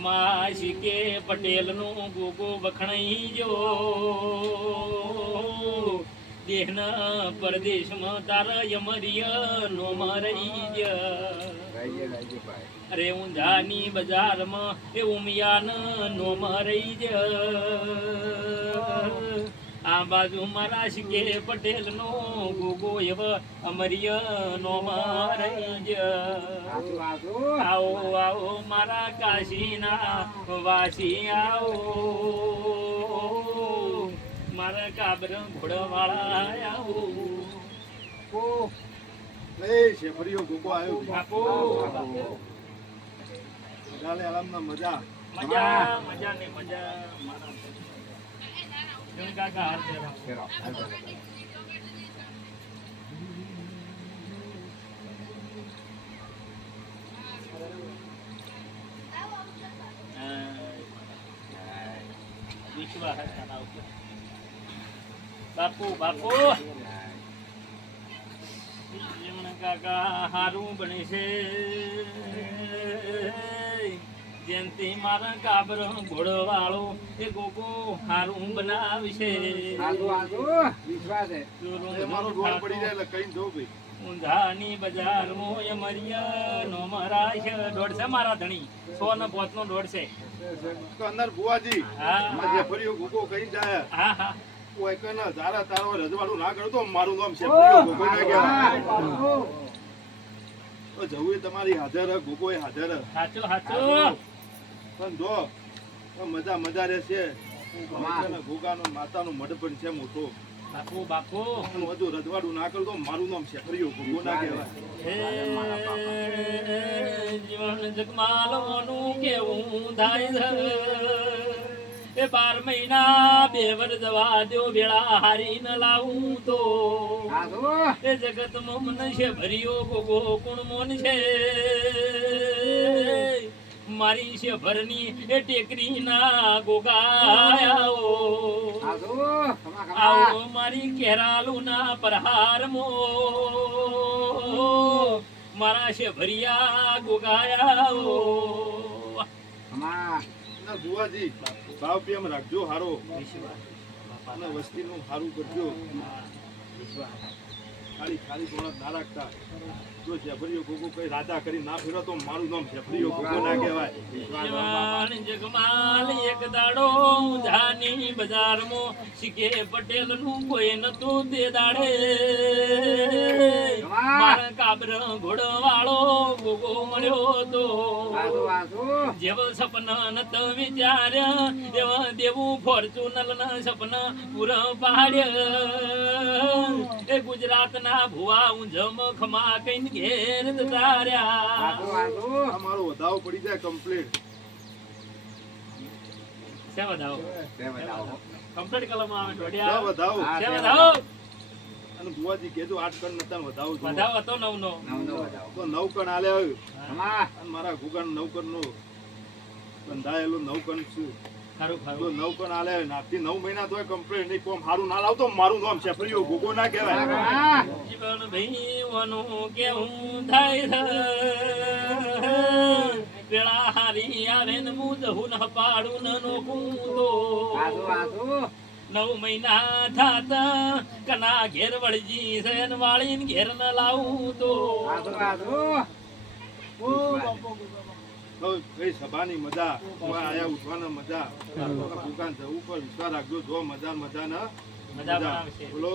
માશિકે પટેલનું ગોગો વખણાઈ જો. દેહના પરદેશમાં તારા યમરિયા નો મરઈ જા. અરે ઊંધાની બજારમાં એ ઉમિયાન નો મરઈ જ. આ બાજુ મારા શિકે પટેલ નો ગોગો એવ અમરિય નો આવો આવો. મારા કાશીના વાસી આવો. મારા કાબર ઘોડવાળા આવો. બાપુ મજા. મજા મજા ને મજા મારા બાપુ બાપુ જમણ કાકા હારું બને છે જેનથી મારા કાબર ઘોડવાળો એ ગોગો હારું બનાવશે ઊંધાની બજાર એ મરિયા નો મરાશ દોઢસે મારા ધણી. સો ને પોત નો દોઢસે તો અંદર ભુવાજી હા. ફર્યો ગુગો કઈ જાય. હા હા. કોઈ તારો રજવાડું ના કરતો મારું નામ છે ફર્યો ના કહેવાય. તો જવું એ તમારી હાજર ગોગો ગુગો એ હાજર સાચો સાચું પણ જો મજા મજા રહેશે. ભોગાનો માતાનો મઢ પણ છે મોટો. બાપુ બાપુ. હજુ રજવાડું ના કરો તો મારું નામ છે હરિયો ગુગો ના કહેવાય. હે જીવન જગમાલવાનું કેવું થાય એ બાર મહિના બે વર જવા દો વેળા હારી ન લાવું તો. એ જગત મન છે ભર્યો ગોગો કોણ મોન છે? મારી છે ભરની એ ટેકરી ના ગોગાયાઓ. આવો મારી કેરાલુ ના પ્રહાર મો મારા છે ભરિયા ગોગાયાઓ. ના બુવાજી ભાવ પ્રેમ રાખજો હારો. અને વસ્તીનું સારું કરજો. ખાલી ખાલી ધોળા ના રાખતા. જો જેફરીઓ ગોગો કઈ રાજા કરી ના ફેરો તો મારું નામ જેફરીઓ ગોગો ના કહેવાય. જગમાલ એક દાડો ધાની બજારમાં. શીખે પટેલનું કોઈ નતું તે દાડે. મારા કાબર ઘોડવાળો ગોગો મળ્યો તો જેવો સપન નત વિચાર્યા એવા દેવું ફોર્ચ્યુનર ના સપના પૂરા પાડ્યા. એ ગુજરાત ના ભુવા ઊંઝમ ખમા કઈ ઘેર તાર્યા. રહ્યા મારો વધાવો પડી જાય કમ્પ્લીટ સે વધાવો? કમ્પ્લીટ કલમ આવે ના ઢોડિયા વધાવો? સે વધાવો? અને ભુવાજી કીધું આઠ કણ નતા વધાવો. વધાવો હતો નવ નો તો નવ કણ આલે આવ્યું અને મારા ગુગણ નવ કણનું બંધાયેલું નવ કણ છું. ખરું ખરું. નવ કણ આલે નાથી નવ મહિના તોય કમ્પ્લીટ નહીં કોમ હારું ના લાવતો મારું નામ છે ફરીઓ ગોગો ના કહેવાય. જીવન ભઈવાનું કેવું થાય છે? હારી આવે ને હું ન પાડું ન તો. નવ મહિના થાત કના ઘેર વળજી સેન વાળીને ઘેર ન લાવું તો. હવે કઈ સભાની મજા આયા ઉઠવાના મજા દુકાન જવું પર વિશ્વાસ રાખજો જો મજા મજા ના મજા. બોલો